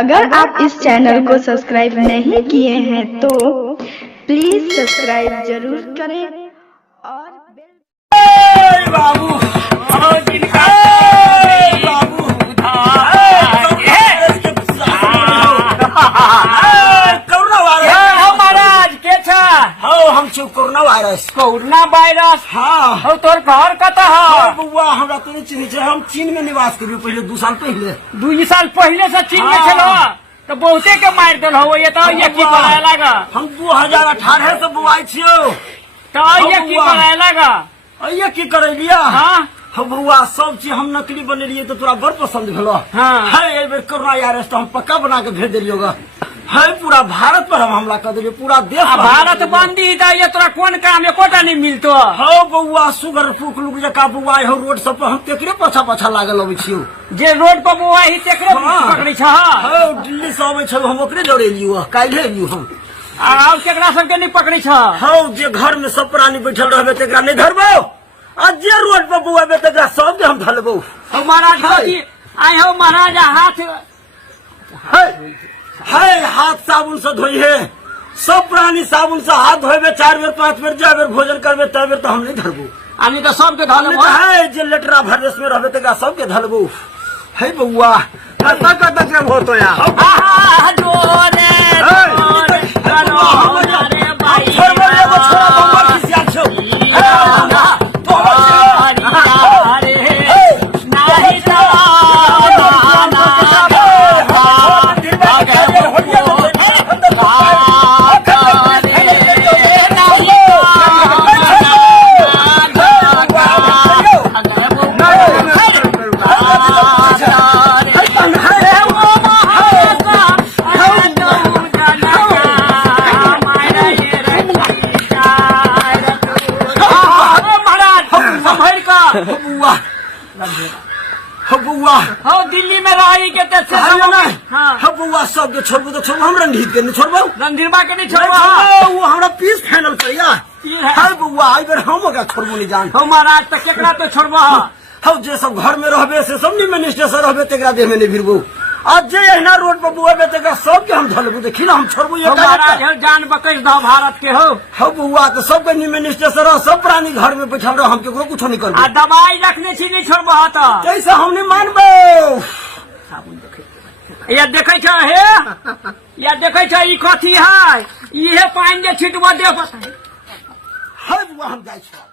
अगर आप इस चैनल को सब्सक्राइब नहीं किए हैं तो प्लीज सब्सक्राइब जरूर करें और बाबू कोरोना वायरस हाँ तोर घर कता है बउआ हमरा तो नहीं चिन्ह हम चीन में निवास करियो पहले 2 साल पहले 2 साल पहले से चीन में चलो तो बहुते के मार दल हो ये तो ये की कराए लगा हम 2018 से बुआई छियो तो ये की कराए लगा ये की करे लिया हां हम बउआ सब चीज हम नकली बने लिए तो तोरा बड़ पसंद भेलो हां है ए बेर कोरोना वायरस तो हम पक्का बना के भेज दिलियोगा है पूरा भारत पर हम हमला कर दिलियो पूरा देश भारत बंदी है ये तोरा कोन काम एकोटा नहीं मिलतो हो बउआ सुगर फूक लुक जका बउआ हो रोड सब पर हम तेकरे पछा पछा लागल अबै छियो जे रोड पर बउआ ही तेकरे पकड़ी छ हो दिल्ली से अबै छ हम ओकरे जोड़े लियो काल्हे लियो हम आ केकरा सब के नहीं पकड़ी छ हो जे घर में सब प्राणी बैठल रहबे तेकरा नहीं धरबो आ जे रोड पर बउआ बे तेकरा सब के हम धरबो हो महाराज आई हो महाराज हाथ है हाथ साबुन से धोई है सब प्राणी साबुन से हाथ धोबे 4 बेर 5 बेर जा बेर भोजन करबे तब बेर तो हम नहीं धरबो आनी तो सबके धरबो है जे लेटरा भरदेश में रहबे तेकरा सबके धरबो है बउआ कता कता के होतो या डोरे अरे भाई छोड़बो एगो छोरा बम्बर खिसिया छौ बउआ हो दिल्ली में रही के बउआ सब के छोड़बो तो छोड़बो हम रणधीर के नहीं छोड़बो रणधीरबा के नहीं छोड़बो वो हमरा पीस फाइनल करिया है बउआ आई बेर हम ओकरा छोड़बो नहीं जान हो महाराज तो केकरा तो छोड़बो हो जे सब घर में रहबे से सब मिनिस्टर से रहबे तेकरा देह में नहीं भिरबो आज जे एहना रोड पर बुआ बे तेकरा सब के हम धलबो देखी ना हम छोड़बो ये महाराज जान बकैस दो भारत के हो बउआ तो सब के मिनिस्टर से रह सब प्राणी घर में बैठल रह हम केकरो कुछ नहीं करबो आ दवाई रखने छी नहीं छोड़बो त कैसे हम नहीं मानबो साबुन देखे या देखे छ हे या देखे छ ई कथी है इहे पानी जे छिटबो दे है बुआ हम जाय छ